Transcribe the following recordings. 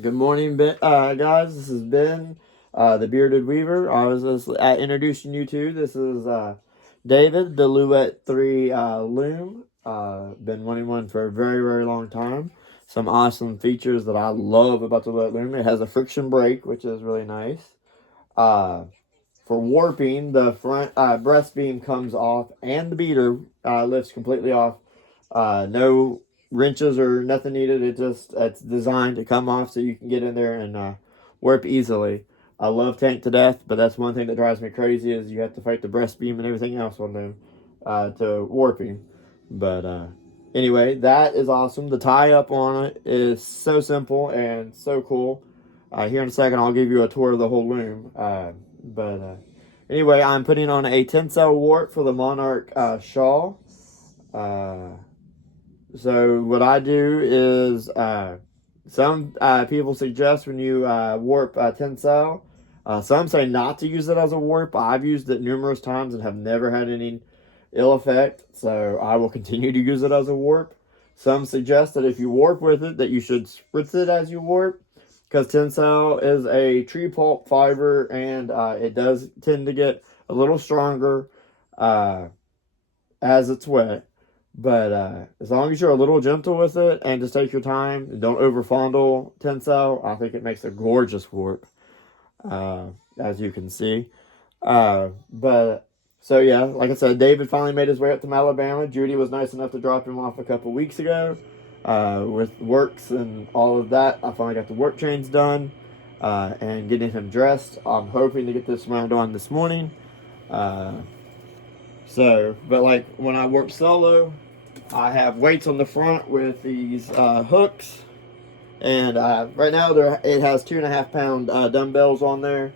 Good morning, guys. This is Ben, the Bearded Weaver. I was just introducing you to. This is David, the Luette 3 loom. Been wanting one for a very, very long time. Some awesome features that I love about the Luette loom. It has a friction brake, which is really nice. Uh, for warping, the front breast beam comes off, and the beater lifts completely off. No wrenches or nothing needed. It's designed to come off so you can get in there and warp easily. I love tank to death, but that's one thing that drives me crazy is you have to fight the breast beam and everything else on them to warping. But anyway, that is awesome. The tie up on it is so simple and so cool. Here in a second, I'll give you a tour of the whole loom. Anyway, I'm putting on a tencel warp for the Monarch shawl. So what I do is some people suggest when you warp tencel, some say not to use it as a warp. I've used it numerous times and have never had any ill effect, so I will continue to use it as a warp. Some suggest that if you warp with it, that you should spritz it as you warp, because tencel is a tree pulp fiber, and it does tend to get a little stronger as it's wet. But as long as you're a little gentle with it and just take your time and don't over fondle tencel, I think it makes a gorgeous warp, as you can see. So yeah, like I said, David finally made his way up to Alabama. Judy was nice enough to drop him off a couple weeks ago. With works and all of that, I finally got the work chains done and getting him dressed. I'm hoping to get this round on this morning. But like when I work solo, I have weights on the front with these hooks, and right now it has 2.5 pound dumbbells on there.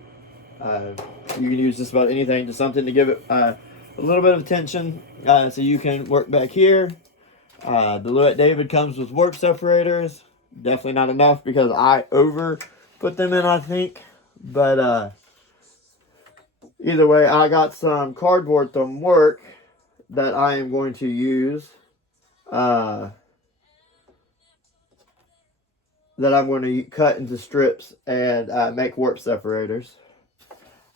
You can use just about anything, just something to give it a little bit of tension, so you can work back here. The Luette David comes with warp separators. Definitely not enough because I over put them in, I think, but either way, I got some cardboard from work that I am going to use. That I'm going to cut into strips and make warp separators.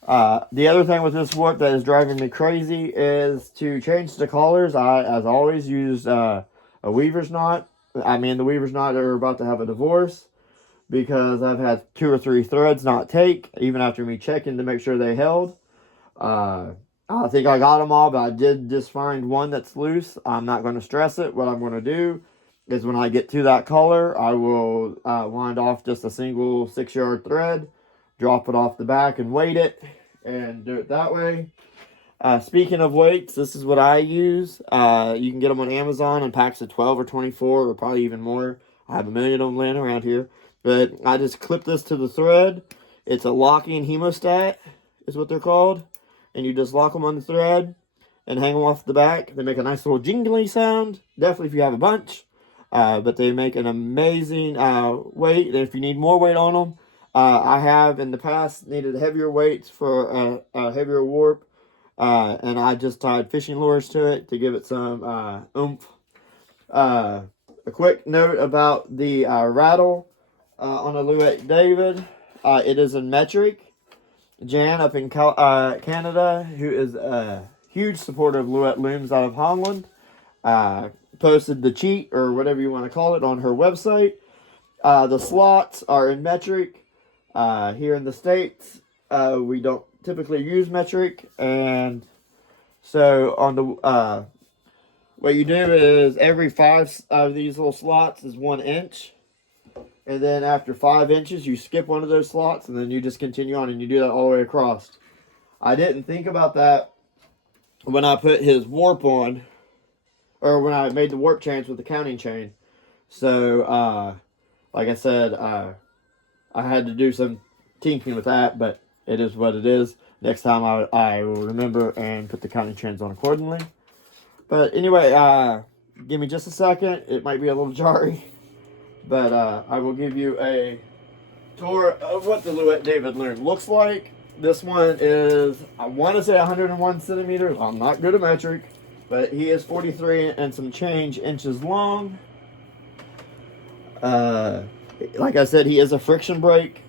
The other thing with this warp that is driving me crazy is to change the collars. I, as always, used a weaver's knot. The weaver's knot are about to have a divorce because I've had 2 or 3 threads not take, even after me checking to make sure they held. I think I got them all, but I did just find one that's loose. I'm not going to stress it. What I'm going to do is when I get to that collar, I will wind off just a single 6-yard thread, drop it off the back and weight it, and do it that way. Speaking of weights, this is what I use. You can get them on Amazon in packs of 12 or 24 or probably even more. I have a million of them laying around here. But I just clip this to the thread. It's a locking hemostat is what they're called. And you just lock them on the thread and hang them off the back. They make a nice little jingly sound. Definitely if you have a bunch. But they make an amazing weight. And if you need more weight on them, I have in the past needed heavier weights for a heavier warp. And I just tied fishing lures to it to give it some oomph. A quick note about the rattle on a Luette David. It is in metric. Jan up in Canada, who is a huge supporter of Luette looms out of Holland, posted the cheat, or whatever you want to call it, on her website. The slots are in metric. Here in the States, we don't typically use metric, and so on the what you do is every 5 of these little slots is 1 inch. And then after 5 inches, you skip one of those slots, and then you just continue on, and you do that all the way across. I didn't think about that when I put his warp on, or when I made the warp chains with the counting chain. So, like I said, I had to do some tinkering with that, but it is what it is. Next time I will remember and put the counting chains on accordingly. But anyway, give me just a second. It might be a little jarring. But I will give you a tour of what the Luette David loom looks like. This one is, I want to say 101 centimeters. I'm not good at metric, but he is 43 and some change inches long. Like I said, he is a friction brake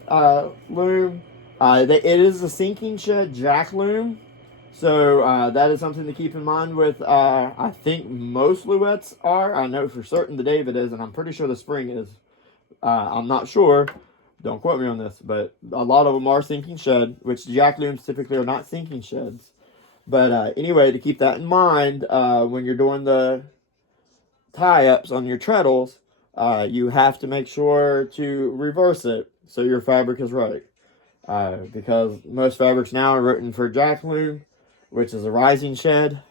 loom. It is a sinking shed jack loom. So that is something to keep in mind with, I think most Luettes are. I know for certain the David is, and I'm pretty sure the Spring is. I'm not sure. Don't quote me on this, but a lot of them are sinking shed, which jack looms typically are not sinking sheds. But anyway, to keep that in mind, when you're doing the tie-ups on your treadles, you have to make sure to reverse it so your fabric is right. Because most fabrics now are written for jack loom, which is a rising shed.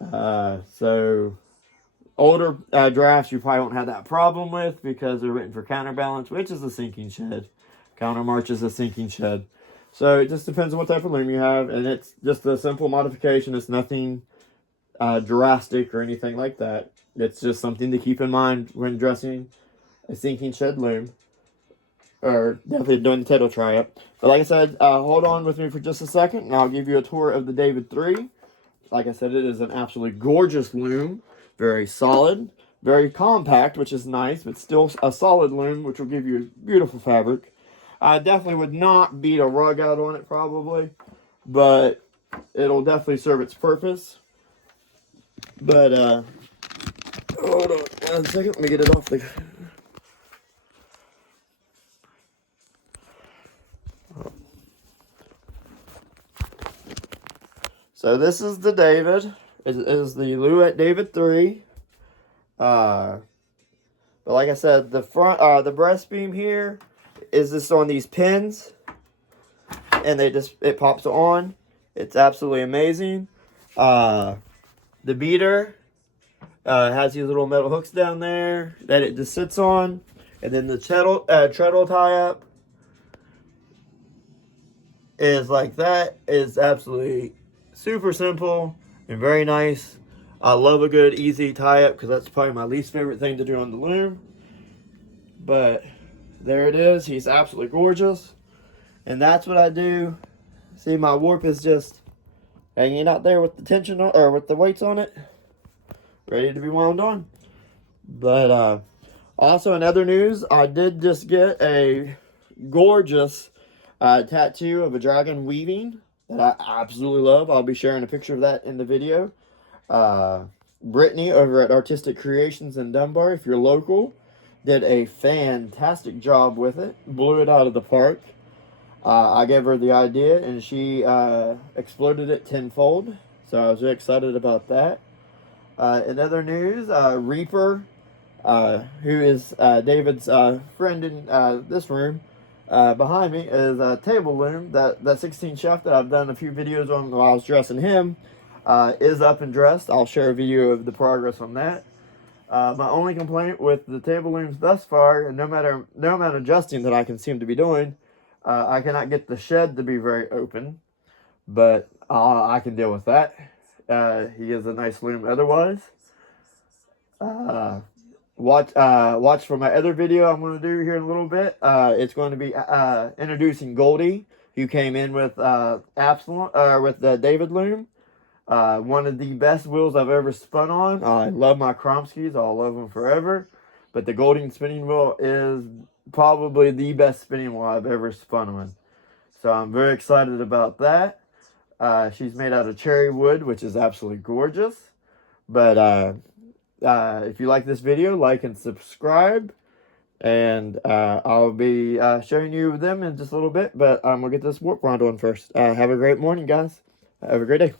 So older drafts you probably won't have that problem with because they're written for counterbalance, which is a sinking shed. Countermarch is a sinking shed. So it just depends on what type of loom you have, and it's just a simple modification. It's nothing drastic or anything like that. It's just something to keep in mind when dressing a sinking shed loom, or definitely doing the title try-up. But like I said, hold on with me for just a second, and I'll give you a tour of the David 3. Like I said, it is an absolutely gorgeous loom. Very solid, very compact, which is nice, but still a solid loom, which will give you beautiful fabric. I definitely would not beat a rug out on it, probably, but it'll definitely serve its purpose. But, hold on one second, let me get it off the... So this is the David. It is the Luette David 3. But like I said, the front, the breast beam here is just on these pins, and it pops on. It's absolutely amazing. The beater has these little metal hooks down there that it just sits on, and then the treadle tie-up is like that. It's absolutely super simple and very nice. I love a good easy tie-up because that's probably my least favorite thing to do on the loom. But there it is. He's absolutely gorgeous. And that's what I do. See, my warp is just hanging out there with the tension on, or with the weights on it, ready to be wound on. But also in other news, I did just get a gorgeous tattoo of a dragon weaving that I absolutely love. I'll be sharing a picture of that in the video. Brittany over at Artistic Creations in Dunbar, if you're local, did a fantastic job with it. Blew it out of the park. I gave her the idea, and she exploded it tenfold. So I was very excited about that. In other news, Reaper, who is David's friend in this room, behind me is a table loom. That 16 shaft that I've done a few videos on while I was dressing him is up and dressed. I'll share a video of the progress on that. My only complaint with the table looms thus far, and no amount of adjusting that I can seem to be doing, I cannot get the shed to be very open, but I can deal with that. He is a nice loom otherwise. Watch for my other video I'm going to do here in a little bit. It's going to be introducing Goldie, who came in with Absalom, with the David loom. One of the best wheels I've ever spun on. I love my Kromskys. I'll love them forever. But the Golding spinning wheel is probably the best spinning wheel I've ever spun on. So I'm very excited about that. She's made out of cherry wood, which is absolutely gorgeous. But if you like this video, like and subscribe. And I'll be showing you them in just a little bit. But we'll get this warp round on first. Have a great morning, guys. Have a great day.